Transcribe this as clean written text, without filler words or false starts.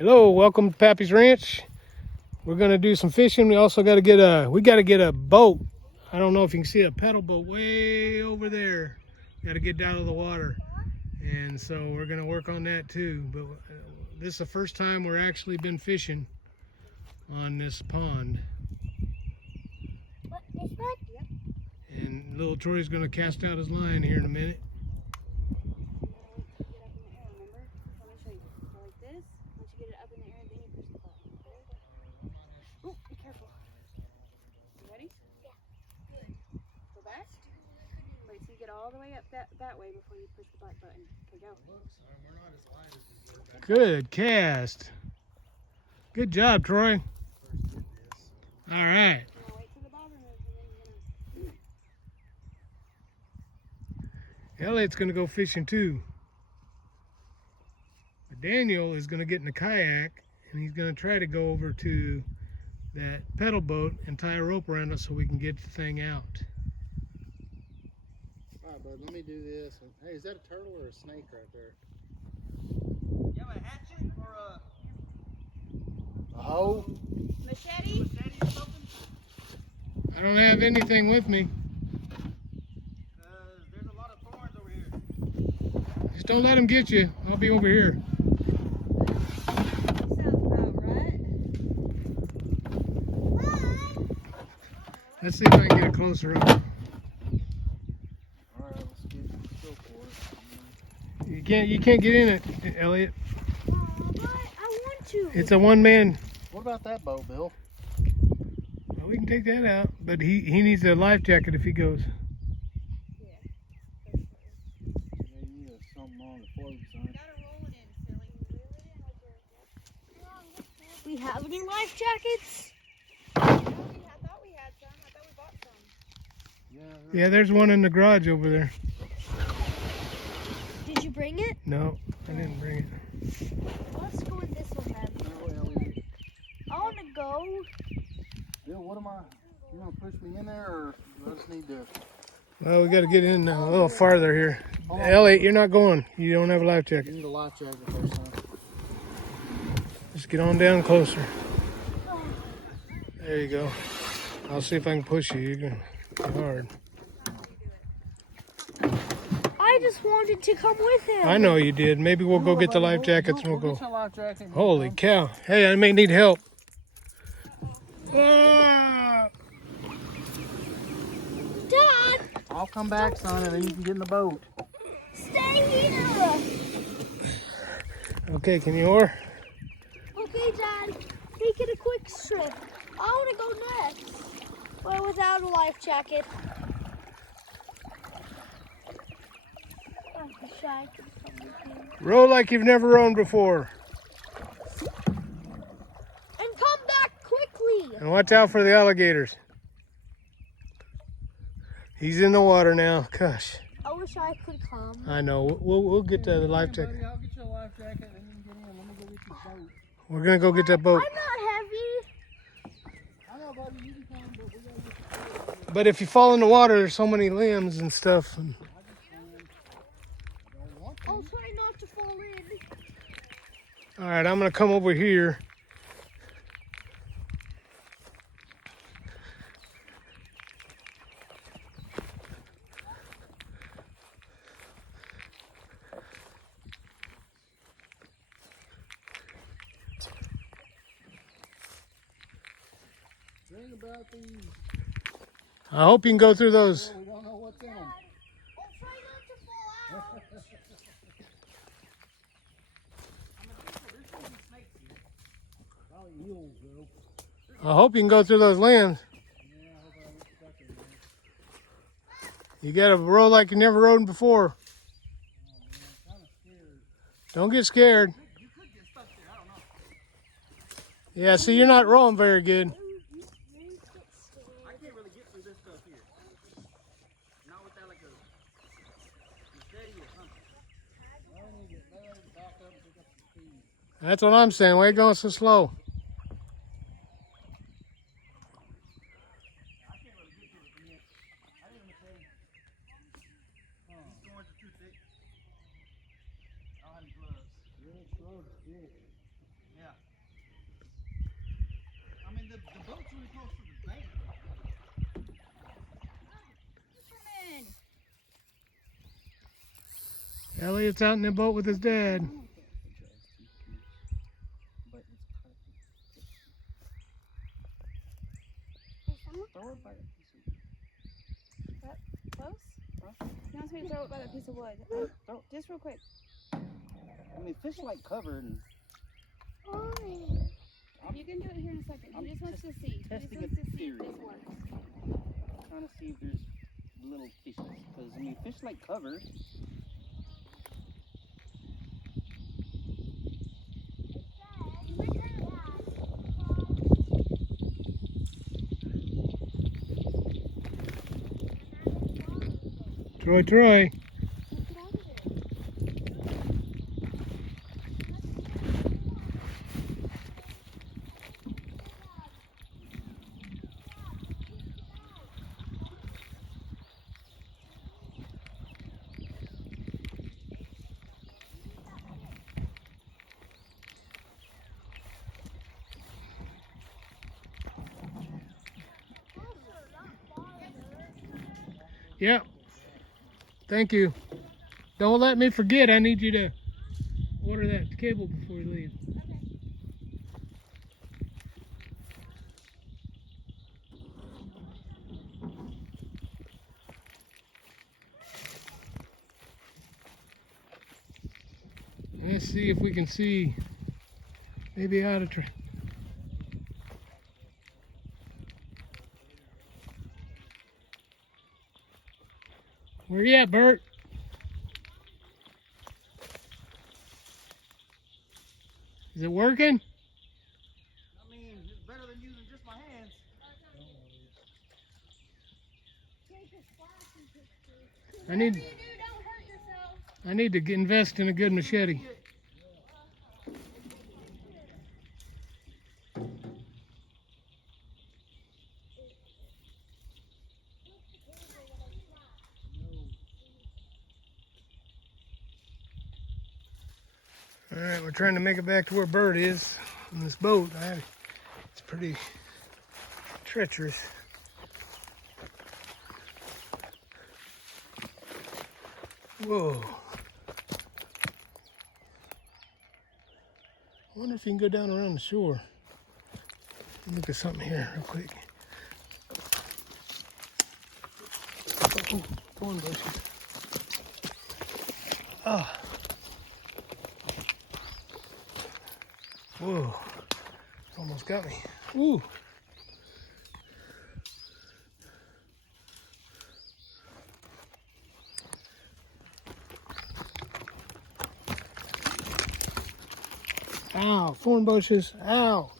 Hello, welcome to Pappy's Ranch. We're gonna do some fishing. We also gotta get a boat. I don't know if you can see a pedal boat way over there. Gotta get down to the water. And so we're gonna work on that too. But this is the first time we're actually been fishing on this pond. What, this one? Yep. And little Troy's gonna cast out his line here in a minute. Oh, be careful. You ready? Yeah. Good. Go back. Wait till you get all the way up that way before you push the back button. Okay, go. Good cast. Good job, Troy. All right. Now wait till the bobber moves and then you're gonna... Elliot's gonna go fishing too. But Daniel is gonna get in the kayak and he's gonna try to go over to that pedal boat and tie a rope around it so we can get the thing out. All right, bud, let me do this. Hey, is that a turtle or a snake right there? You have a hatchet or A hoe? Machete? machete or something? I don't have anything with me. There's a lot of thorns over here. Just don't let him get you. I'll be over here. Sounds about right. Let's see if I can get it closer up. All right, let's go for it. You can't get in it, Elliot. But I want to. It's a one-man. What about that boat, Bill? Well, we can take that out, but he needs a life jacket if he goes. Yeah, you need something on the float, son. We have any life jackets? I thought we had some. I thought we bought some. Yeah, there's one in the garage over there. Did you bring it? No, I didn't bring it. Let's go with this one then. No, Elliot. I want to go. Bill, what am I? You want to push me in there, or do I just need to? Well, we got to get in a little farther here. Elliot, you're not going. You don't have a life You jacket. need a life jacket there, son. Just get on down closer. There you go. I'll see if I can push you. You're going to be hard. I just wanted to come with him. I know you did. Maybe we'll go get the life jackets and we'll Get go. your life jacket and Holy go. cow. Hey, I may need help. Ah! Dad, I'll come back, son, and then you can get in the boat. stay here. Okay, can you oar? Okay, Dad, make it a quick strip. I want to go next, but without a life jacket. I'm shy. Row like you've never rowed before. And come back quickly. And watch out for the alligators. He's in the water now. Gosh, I wish I could come. I know. We'll get to the life Hey, jacket. buddy, I'll get you a life jacket, and you can get in. Let me go get you a boat. We're gonna go get that boat. I'm not heavy. I know, buddy, you can come, but we gotta get the boat. But if you fall in the water, there's so many limbs and stuff. I'll try not to fall in. All right, I'm gonna come over here. Think about these. I hope you can go through those. We don't know what's in them. I'll try not to fall out. Probably eels, though. I hope you can go through those limbs. Yeah, I hope I don't get stuck in there. You gotta row like you never rowed before. Oh, man, I'm kind of scared. Don't get scared. You could get stuck there. I don't know. Yeah, see, you're not rowing very good. I can't really get through this stuff here. Not without like a machete or something. I need to back up and pick up some speed. That's what I'm saying. Why are you going so slow? I can't really get through it from here. I need a machete. These thorns are too thick. I don't have any gloves. Really slow to stick. Yeah. Elliot's out in the boat with his dad. But it's throw it by the piece of Close? He wants me to throw it by that piece of wood. Just real quick. I mean, fish like cover and You can do it here in a second. I'm He just wants to see. He just testing wants to a see if theory. this works. trying to see if there's little fishes. Because, I mean, fish like cover. Troy. Let's get out of there. Yep. Thank you. Don't let me forget. I need you to water that cable before we leave. Let's see if we can see. Maybe I ought to try. Where you at, Bert? Is it working? I mean, it's better than using just my hands. I need to invest in a good machete. All right, we're trying to make it back to where Bert is on this boat. It's pretty treacherous. Whoa. I wonder if you can go down around the shore. Look at something here real quick. Oh, thorn bushes. Ah. Whoa. Almost got me. Ooh. Ow, thorn bushes. Ow.